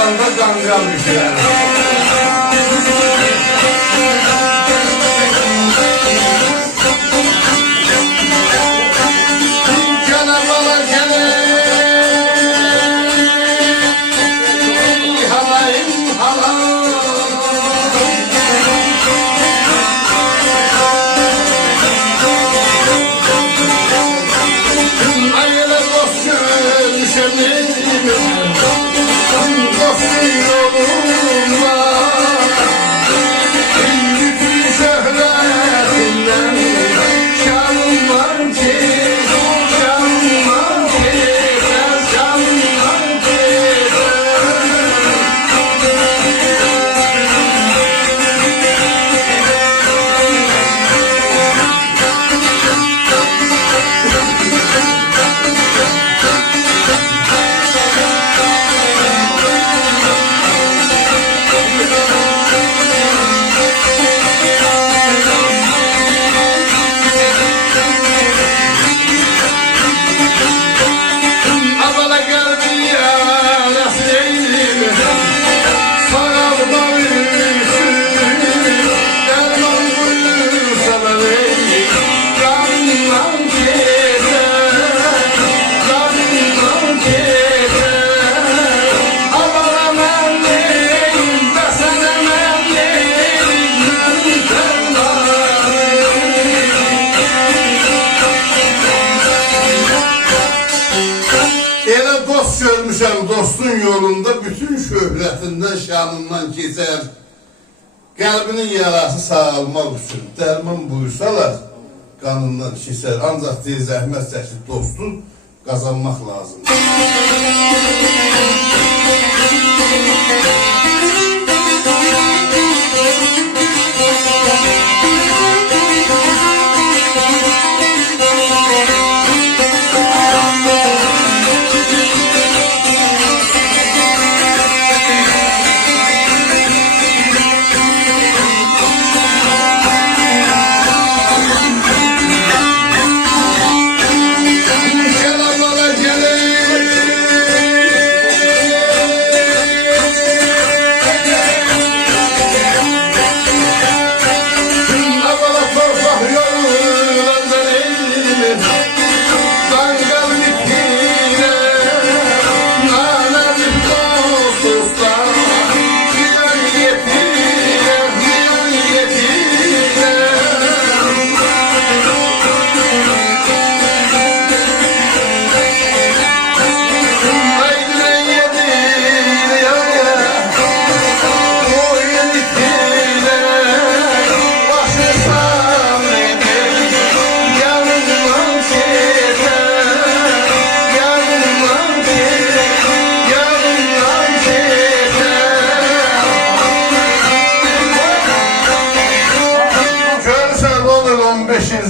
yorulanda qanqal bitirer. Görmüşəm dostun yolunda bütün şöhrətindən, şanından keçər. Qəlbinin yarası sağalmaq üçün dərman buyursalar, qanından keçər. Ancaq deyil, zəhmət çəkib dostun qazanmaq lazımdır.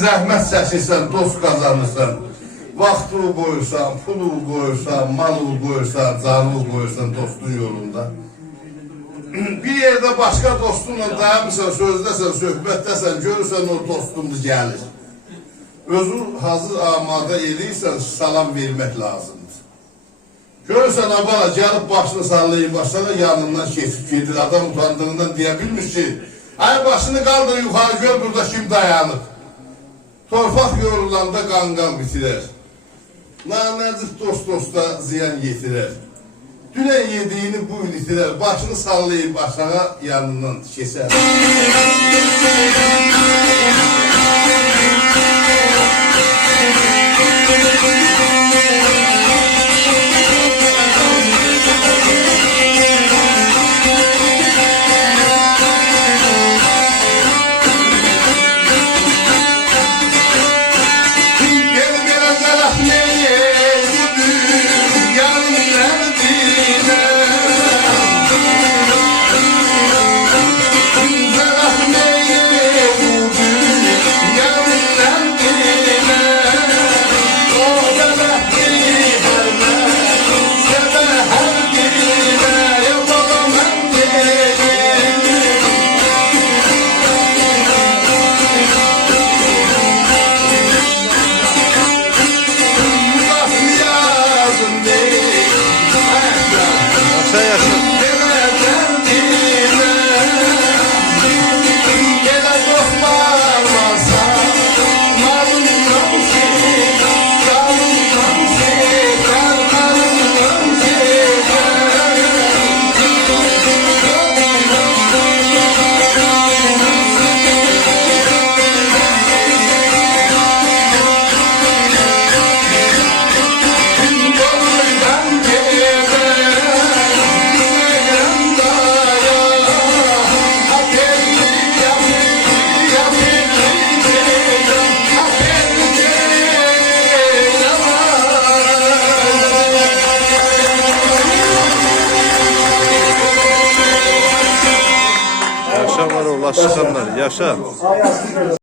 Zəhmət çəkirsən, dost qazanırsan, vaxtını qoyursan, pulu qoyursan, malı qoyursan, canını qoyursan dostun yolunda. Bir yerdə başqa dostunla dayanırsan, sözdəsən, söhbətdəsən, görürsən o dostundur gəlir. Özün hazır amada eləyirsən, salam vermək lazımdır. Görürsən, abala gəlib başını sallayıb, başına yanından keçib gedir, adam utandığından deyə bilmiş ki, ay başını qaldır yuxarı, gör burada kim dayanıb. Torpaq yorulanda qanqal bitirer. Nanəcif dost-dosta ziyan yetirer. Dünən yediyini bu il itirer. Başını sallayıb aşağı yanından keçər. Yaşa yaşa. Allah şıkanlar. Yaşa.